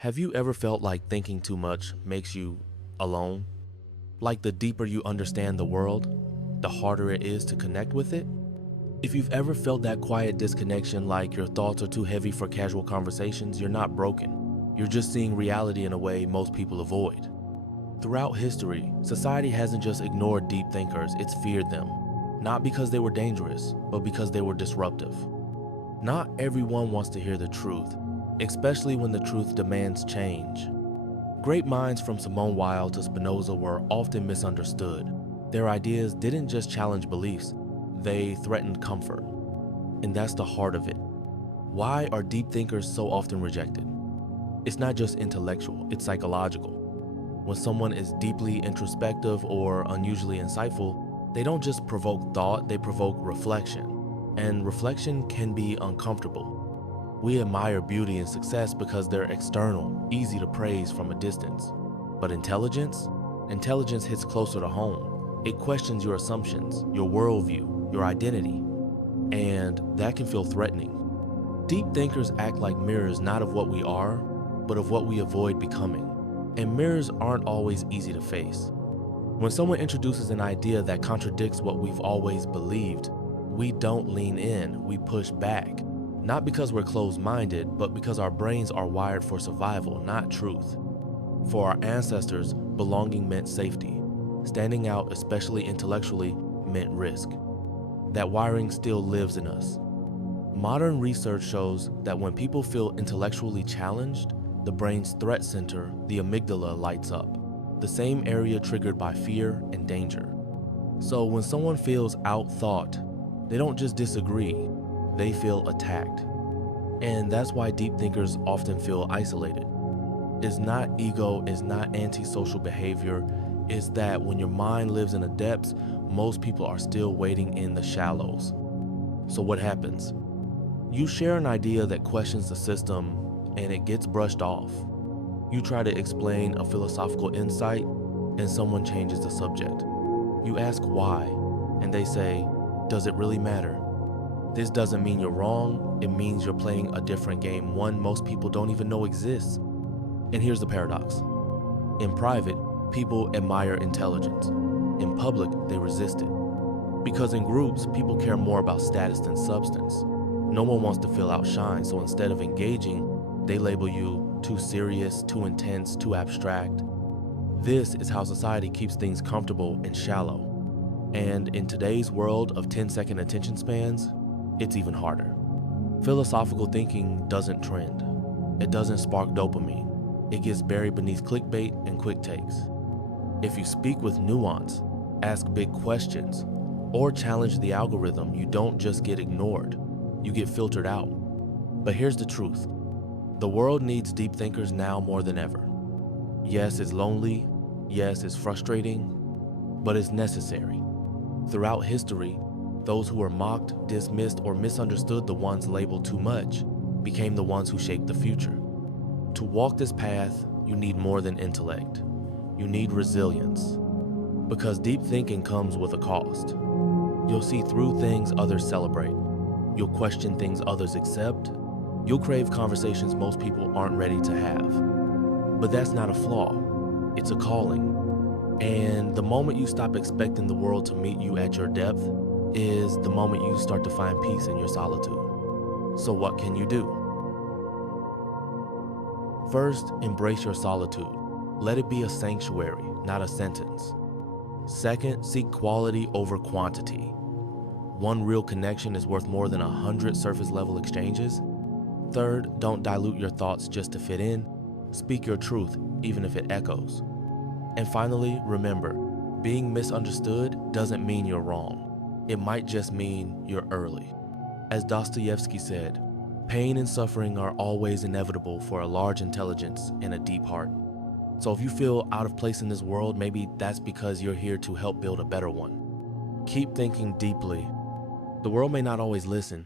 Have you ever felt like thinking too much makes you alone? Like the deeper you understand the world, the harder it is to connect with it? If you've ever felt that quiet disconnection, like your thoughts are too heavy for casual conversations, you're not broken. You're just seeing reality in a way most people avoid. Throughout history, society hasn't just ignored deep thinkers, it's feared them. Not because they were dangerous, but because they were disruptive. Not everyone wants to hear the truth, especially when the truth demands change. Great minds from Simone Weil to Spinoza were often misunderstood. Their ideas didn't just challenge beliefs, they threatened comfort. And that's the heart of it. Why are deep thinkers so often rejected? It's not just intellectual, it's psychological. When someone is deeply introspective or unusually insightful, they don't just provoke thought, they provoke reflection. And reflection can be uncomfortable. We admire beauty and success because they're external, easy to praise from a distance. But intelligence hits closer to home. It questions your assumptions, your worldview, your identity, and that can feel threatening. Deep thinkers act like mirrors not of what we are, but of what we avoid becoming. And mirrors aren't always easy to face. When someone introduces an idea that contradicts what we've always believed, we don't lean in, we push back. Not because we're closed-minded, but because our brains are wired for survival, not truth. For our ancestors, belonging meant safety. Standing out, especially intellectually, meant risk. That wiring still lives in us. Modern research shows that when people feel intellectually challenged, the brain's threat center, the amygdala, lights up, the same area triggered by fear and danger. So when someone feels out-thought, they don't just disagree, they feel attacked. And that's why deep thinkers often feel isolated. It's not ego, it's not antisocial behavior, it's that when your mind lives in the depths, most people are still waiting in the shallows. So what happens? You share an idea that questions the system and it gets brushed off. You try to explain a philosophical insight and someone changes the subject. You ask why, and they say, does it really matter? This doesn't mean you're wrong, it means you're playing a different game, one most people don't even know exists. And here's the paradox. In private, people admire intelligence. In public, they resist it. Because in groups, people care more about status than substance. No one wants to feel outshined, so instead of engaging, they label you too serious, too intense, too abstract. This is how society keeps things comfortable and shallow. And in today's world of 10-second attention spans, it's even harder. Philosophical thinking doesn't trend. It doesn't spark dopamine. It gets buried beneath clickbait and quick takes. If you speak with nuance, ask big questions, or challenge the algorithm, you don't just get ignored, you get filtered out. But here's the truth. The world needs deep thinkers now more than ever. Yes, it's lonely. Yes, it's frustrating, but it's necessary. Throughout history, those who were mocked, dismissed, or misunderstood, the ones labeled too much, became the ones who shaped the future. To walk this path, you need more than intellect. You need resilience. Because deep thinking comes with a cost. You'll see through things others celebrate. You'll question things others accept. You'll crave conversations most people aren't ready to have. But that's not a flaw. It's a calling. And the moment you stop expecting the world to meet you at your depth is the moment you start to find peace in your solitude. So what can you do? First, embrace your solitude. Let it be a sanctuary, not a sentence. Second, seek quality over quantity. One real connection is worth more than 100 surface-level exchanges. Third, don't dilute your thoughts just to fit in. Speak your truth, even if it echoes. And finally, remember, being misunderstood doesn't mean you're wrong. It might just mean you're early. As Dostoevsky said, pain and suffering are always inevitable for a large intelligence and a deep heart. So if you feel out of place in this world, maybe that's because you're here to help build a better one. Keep thinking deeply. The world may not always listen,